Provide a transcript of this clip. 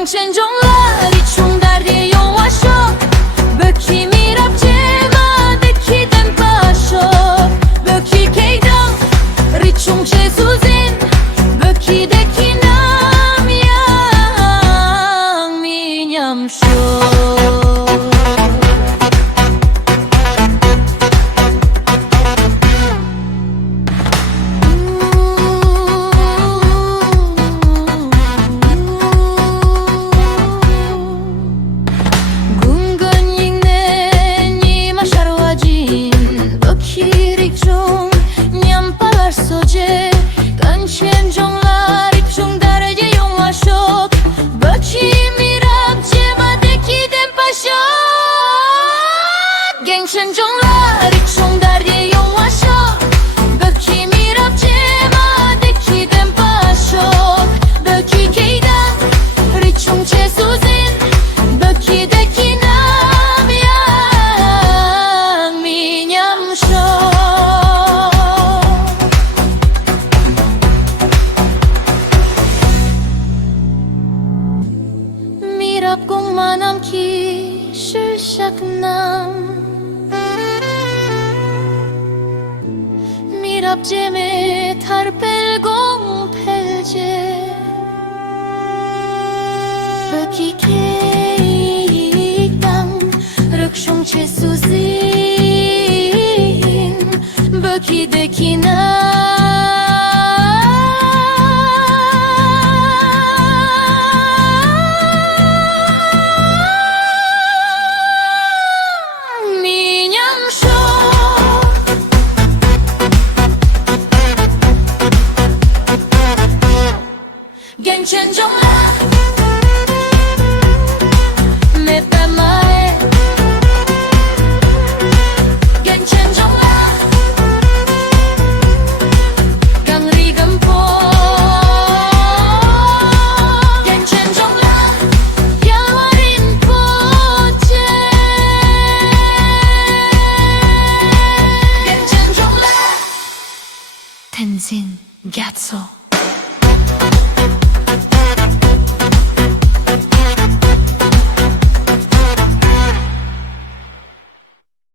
Gangchen jonglar içun derdi yavaşo Böki mirap cema deki den paşo Böki keydam riçun çesuzin Böki deki nam yang minyam şo soje Gangchen jonglar ipchung darje yongashok Böki mirap jema deki den pashok Gangchen jonglar ipchung darje yongashok Böki mirap jema deki den pashok Böki keydan riçung chesuzin Böki deki nam yang minyam shok Mirap kong manam ki shirshak nam Mirap jeme thar pel gong pelje Böki keikdang rökshong che suzin Böki deki nam Gangchen jonglar me pamae Gangchen jonglar gangri gampo Gangchen jonglar yawarin poche Gangchen jonglar Tenzin Gyatso